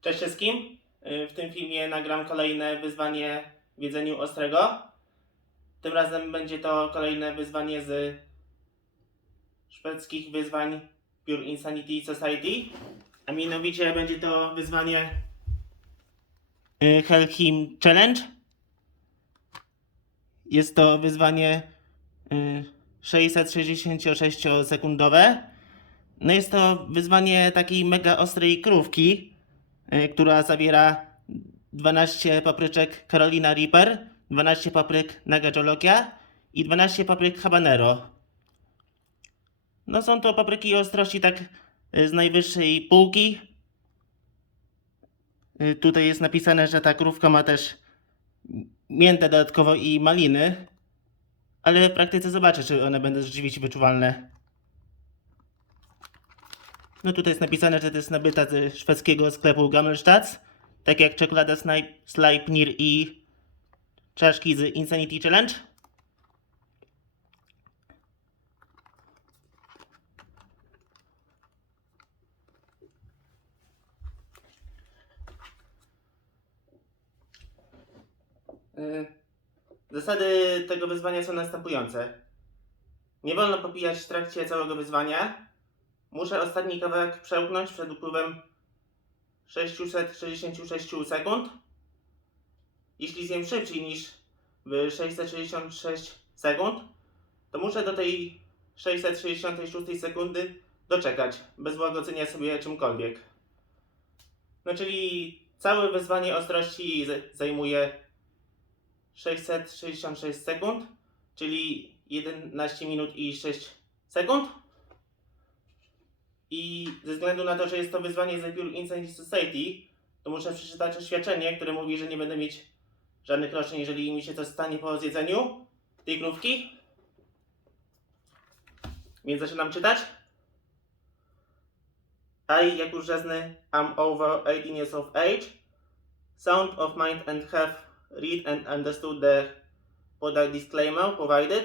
Cześć wszystkim. Y, W tym filmie nagram kolejne wyzwanie w jedzeniu ostrego. Tym razem będzie to kolejne wyzwanie z szwedzkich wyzwań Pure Insanity Society. A mianowicie będzie to wyzwanie y, Helhim Challenge. Jest to wyzwanie y, 666-sekundowe. No jest to wyzwanie takiej mega ostrej krówki, y, która zawiera 12 papryczek Carolina Reaper, 12 papryk Naga Jolokia i 12 papryk Habanero. No są to papryki ostrości tak y, z najwyższej półki. Y, Tutaj jest napisane, że ta krówka ma też miętę dodatkowo i maliny. Ale w praktyce zobaczę, czy one będą rzeczywiście wyczuwalne. No tutaj jest napisane, że to jest nabyta ze szwedzkiego sklepu Gammelstadt. Tak jak czekolada Sleipnir i czaszki z Insanity Challenge. Y, Zasady tego wyzwania są następujące. Nie wolno popijać w trakcie całego wyzwania. Muszę ostatni kawałek przełknąć przed upływem 666 sekund. Jeśli zjem szybciej niż w 666 sekund, to muszę do tej 666 sekundy doczekać, bez łagodzenia sobie czymkolwiek. No czyli całe wyzwanie ostrości zajmuje 666 sekund, czyli 11 minut i 6 sekund. I ze względu na to, że jest to wyzwanie z Pure Insanity Society, to muszę przeczytać oświadczenie, które mówi, że nie będę mieć żadnych roszczeń, jeżeli mi się coś stanie po zjedzeniu tej krówki. Więc zaczynam czytać. I, jak już rzezny, am over 18 years of age, sound of mind and have read and understood the product disclaimer provided.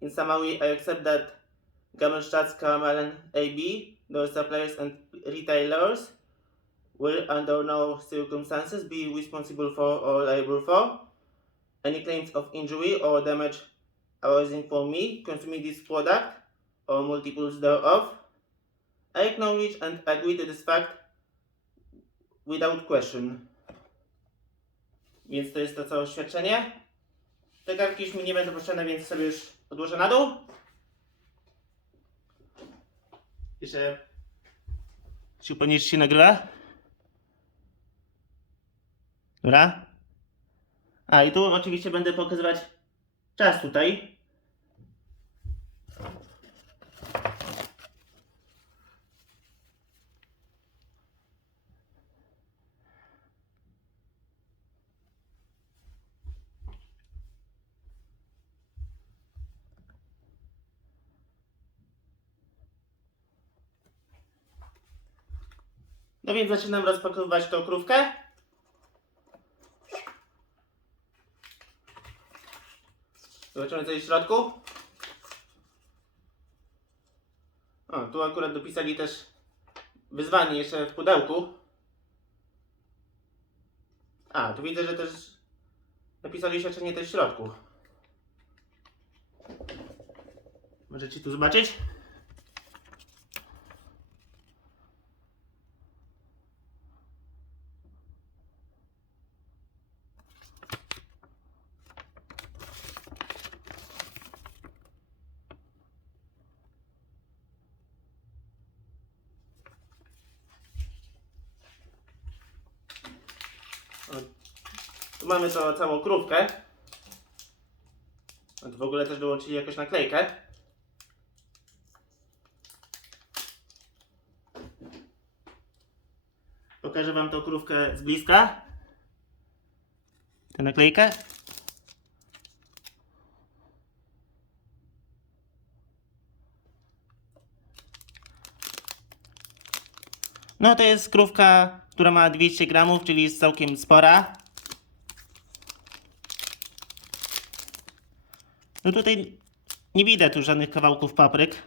In summary, I accept that Gammelstadt's Caramellen AB, the suppliers and retailers, will under no circumstances be responsible for or liable for any claims of injury or damage arising from me consuming this product or multiples thereof. I acknowledge and agree to this fact without question. Więc to jest to całe oświadczenie. Te kartki już mi nie będą potrzebne, więc sobie już odłożę na dół. Jeszcze czy się nagrywa. Dobra. A i tu oczywiście będę pokazywać czas tutaj. No więc zaczynam rozpakowywać tą krówkę. Zobaczymy co jest w środku. O, tu akurat dopisali też wyzwanie jeszcze w pudełku. A, tu widzę, że też napisali oświadczenie też w środku. Możecie tu zobaczyć? O, Tu mamy to całą krówkę. Tu w ogóle też dołączyli jakąś naklejkę. Pokażę Wam tą krówkę z bliska. Tę naklejkę. No to jest krówka, która ma 200 gramów, czyli jest całkiem spora. No tutaj nie widzę tu żadnych kawałków papryk.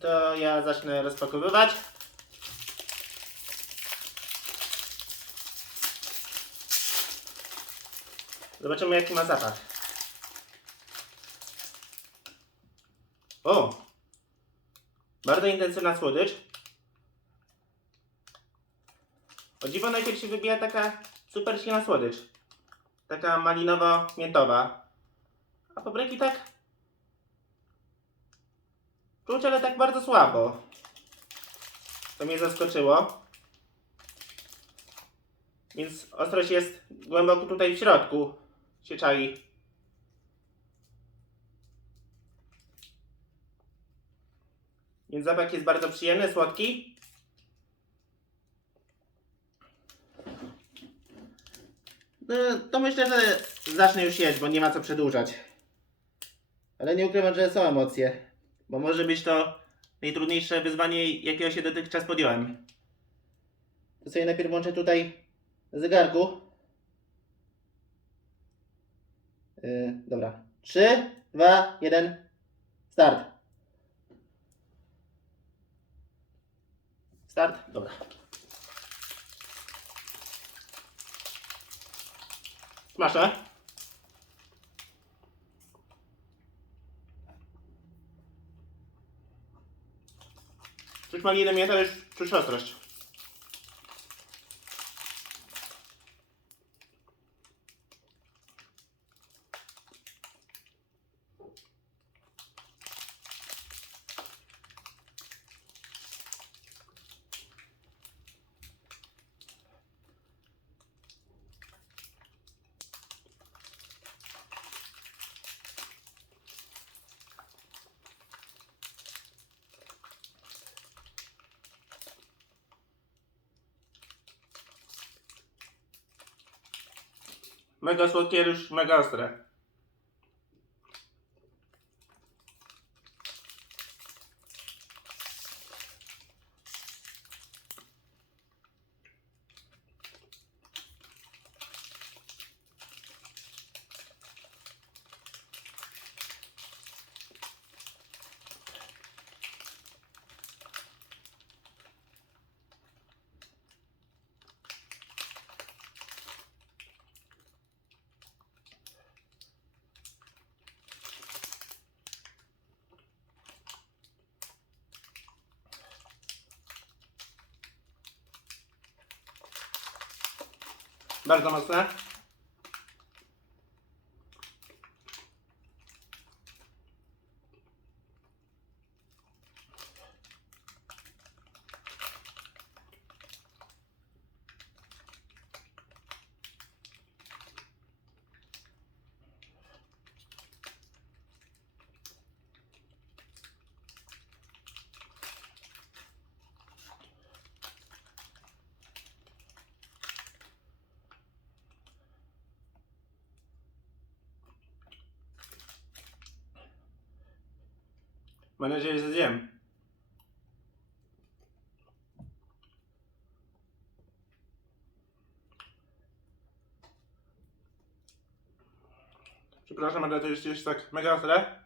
To ja zacznę rozpakowywać. Zobaczymy jaki ma zapach. Bardzo intensywna słodycz. O dziwo najpierw się wybija taka super silna słodycz. Taka malinowo-miętowa. A papryki tak... Czuć, ale tak bardzo słabo. To mnie zaskoczyło. Więc ostrość jest głęboko tutaj w środku. Się czai. Więc zapach jest bardzo przyjemny, słodki. No, to myślę, że zacznę już jeść, bo nie ma co przedłużać. Ale nie ukrywam, że są emocje. Bo może być to najtrudniejsze wyzwanie, jakiego się dotychczas podjąłem. To sobie najpierw włączę tutaj zegarku. Yy, dobra. 3, 2, 1, start. Start? Dobra. Smaszę. Czuć malinę mięta, już czuć ostrość. Mega słodkie, już mega Mam nadzieję, że zjem. Przepraszam, ale to jest, jest tak mega ostre.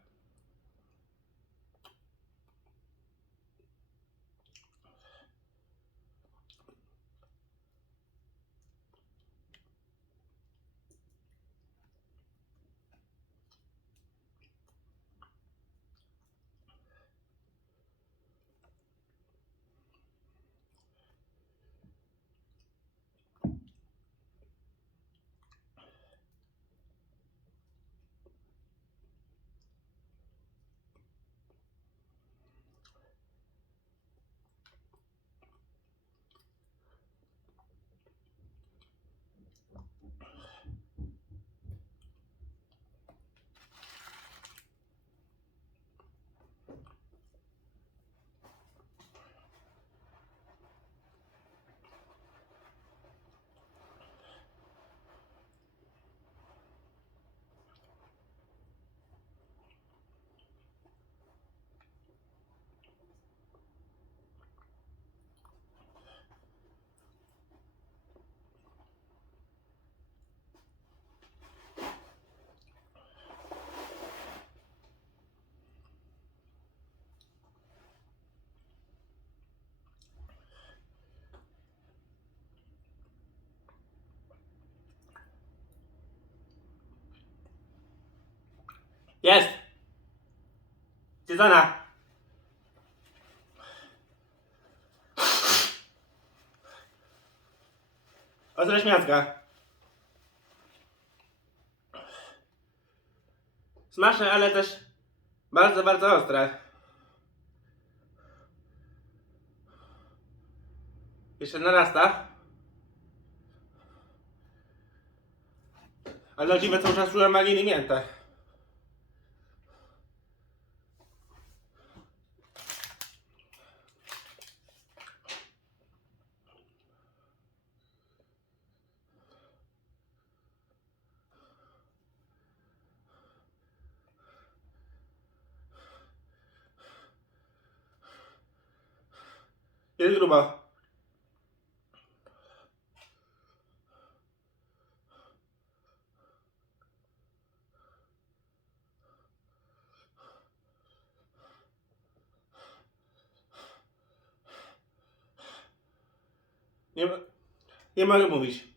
Jest! Zjedzona! Ostrość miazga. Smaczne, ale też bardzo, bardzo ostre. Jeszcze narasta. Ale dziwne cały czas czułem maliny i Jest grubo. Nie, mo- nie mogę mówić.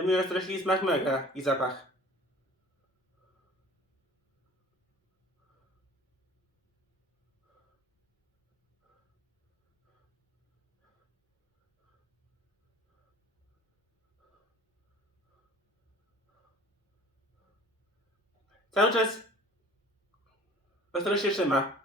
Mi stracili smak mega i zapach. Cały czas ostrość się trzyma.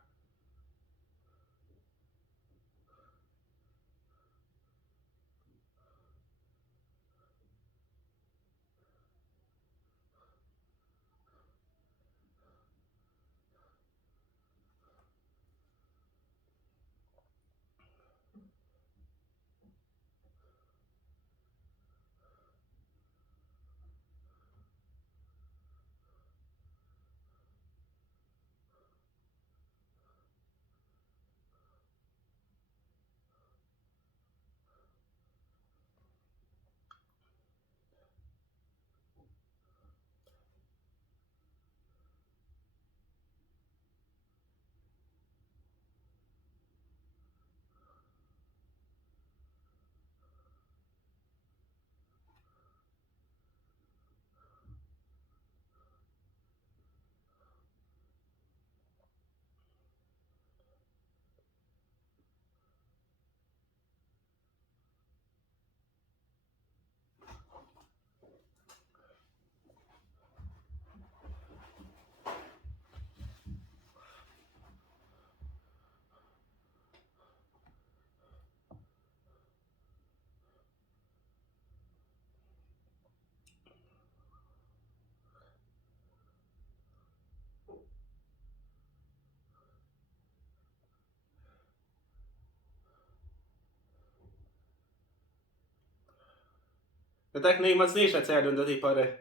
To tak najmocniejsze, co jadłem do tej pory.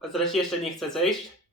A teraz jeszcze nie chce zejść?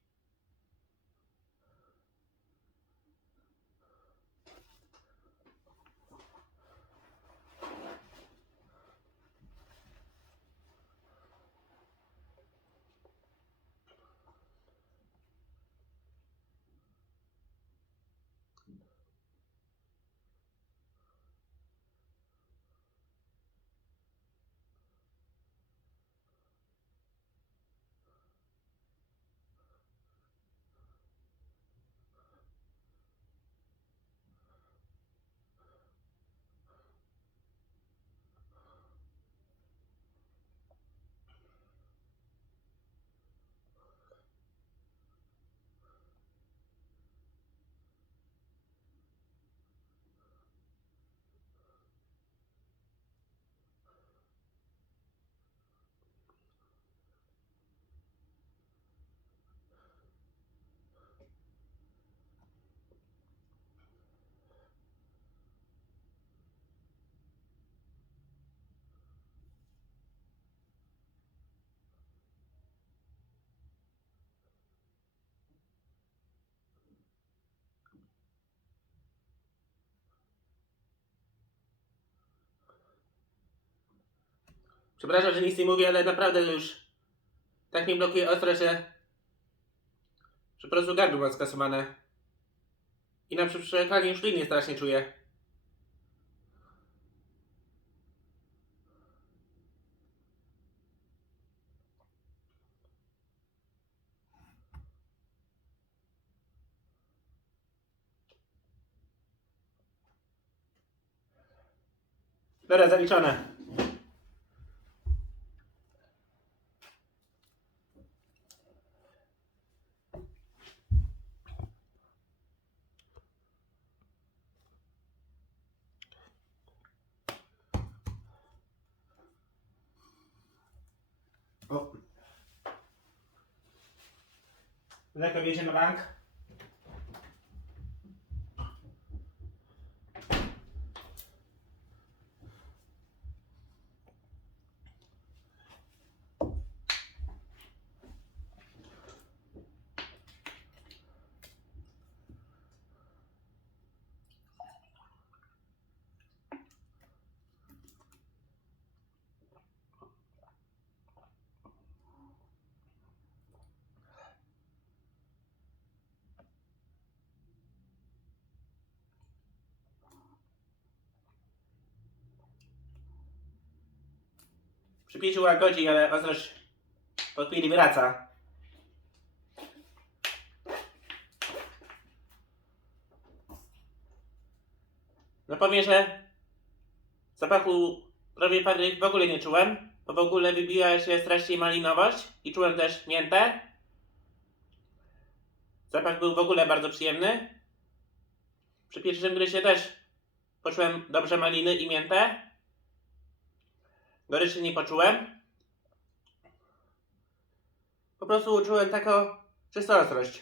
Przepraszam, że nic nie mówię, ale naprawdę już tak mnie blokuje ostro, że, że po prostu gardło mam skasowane. I na przeprzeczaniu już linię strasznie czuję. Dobra, zaliczone. lekker weer in de bank. Przy piciu łagodzi, ale ostrość po chwili wraca. No powiem, że zapachu prawie papryk w ogóle nie czułem, bo w ogóle wybiła się strasznie malinowość i czułem też miętę. Zapach był w ogóle bardzo przyjemny. Przy pierwszym gryzie też poczułem dobrze maliny i miętę. Goryczy nie poczułem. Po prostu uczułem taką czystą ostrość.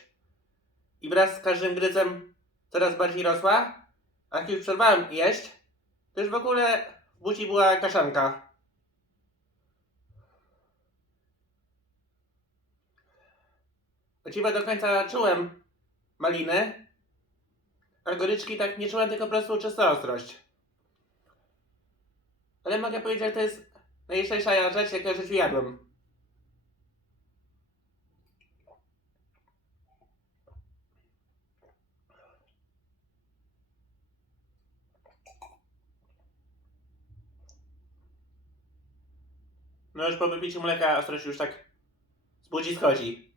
I wraz z każdym gryzem coraz bardziej rosła. A jak już przerwałem jeść, to już w ogóle w buzi była kaszanka. Właściwie do końca czułem maliny, a goryczki tak nie czułem, tylko po prostu czystą ostrość. Ale mogę powiedzieć, że to jest najlżejsza rzecz, jaką w życiu jadłem. No już po wypiciu mleka ostrość już tak z budzi schodzi.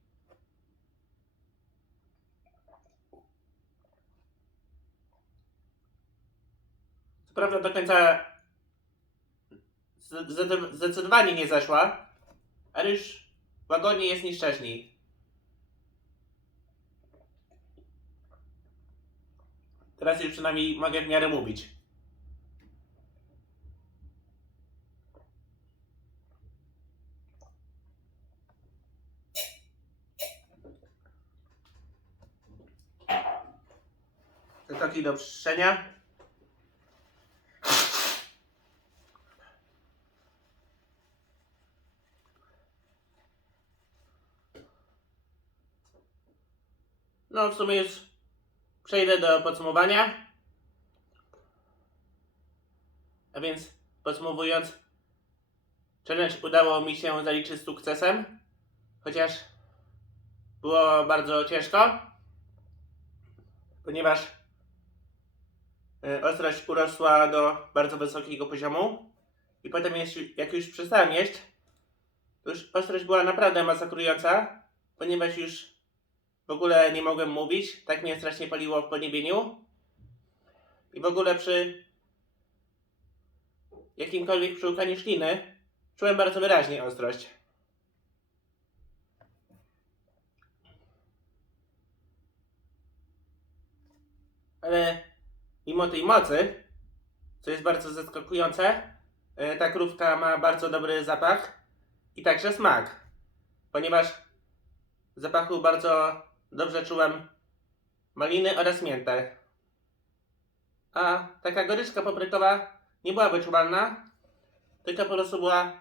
Co prawda do końca zdecydowanie nie zeszła, ale już łagodniej jest niż wcześniej. Teraz już przynajmniej mogę w miarę mówić. Te toki do przyszczenia. W sumie już przejdę do podsumowania. A więc podsumowując, challenge udało mi się zaliczyć z sukcesem, chociaż było bardzo ciężko, ponieważ y, ostrość urosła do bardzo wysokiego poziomu i potem jak już przestałem jeść, to już ostrość była naprawdę masakrująca, ponieważ już w ogóle nie mogłem mówić, tak mnie strasznie paliło w podniebieniu. I w ogóle przy jakimkolwiek przełkaniu śliny czułem bardzo wyraźnie ostrość. Ale mimo tej mocy, co jest bardzo zaskakujące, e, ta krówka ma bardzo dobry zapach i także smak, ponieważ zapachu bardzo dobrze czułem maliny oraz miętę. A taka goryczka paprykowa nie była wyczuwalna, tylko po prostu była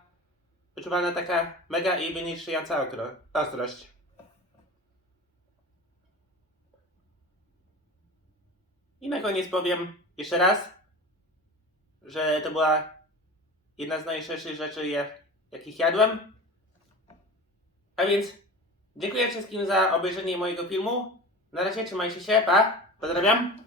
wyczuwalna taka mega i wyniszczająca ostrość. I na koniec powiem jeszcze raz, że to była jedna z najszerszych rzeczy, ja- jakich jadłem. A więc dziękuję wszystkim za obejrzenie mojego filmu. Na razie trzymajcie się, pa! Pozdrawiam!